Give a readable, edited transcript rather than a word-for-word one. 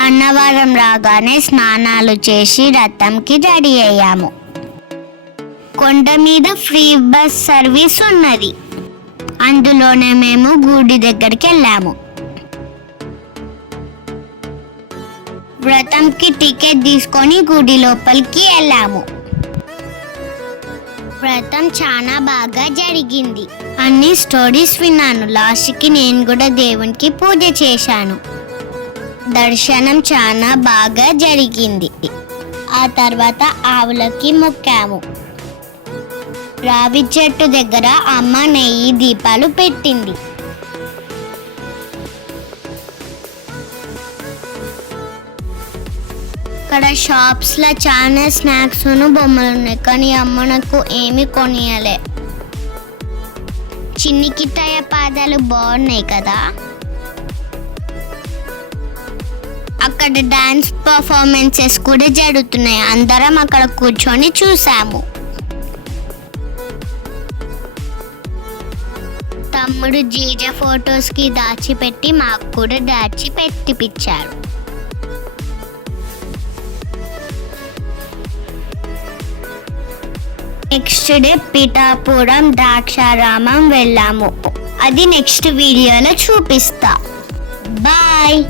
అన్నవరం రాగానే స్నానాలు చేసి రథంకి రెడీ అయ్యాము. కొండ మీద ఫ్రీ బస్ సర్వీస్ ఉన్నది. అందులోనే మేము గుడి దగ్గరికి వెళ్ళాము. వ్రతంకి టికెట్ తీసుకొని గుడి లోపలికి వెళ్ళాము. వ్రతం చాలా బాగా జరిగింది. అన్ని స్టోరీస్ విన్నాను. లాస్ట్కి నేను కూడా దేవునికి పూజ చేశాను. దర్శనం చాలా బాగా జరిగింది. ఆ తర్వాత ఆవులకి మొక్కాము. రావి చెట్టు దగ్గర అమ్మ నెయ్యి దీపాలు పెట్టింది. ఇక్కడ షాప్స్లో చాలా స్నాక్స్ బొమ్మలు ఉన్నాయి, కానీ అమ్మ నాకు ఏమి కొనియలే. చిన్ని కిట్టయ్య పాదాలు బాగున్నాయి కదా. అక్కడ డాన్స్ పర్ఫార్మెన్సెస్ కూడా జరుగుతున్నాయి. అందరం అక్కడ కూర్చొని చూసాము. తమ్ముడు జీజ ఫొటోస్కి దాచిపెట్టి మాకు కూడా పెట్టిపించారు. నెక్స్ట్ డే పిఠాపురం ద్రాక్షారామం వెళ్ళాము. అది నెక్స్ట్ వీడియోలో చూపిస్తా. బాయ్.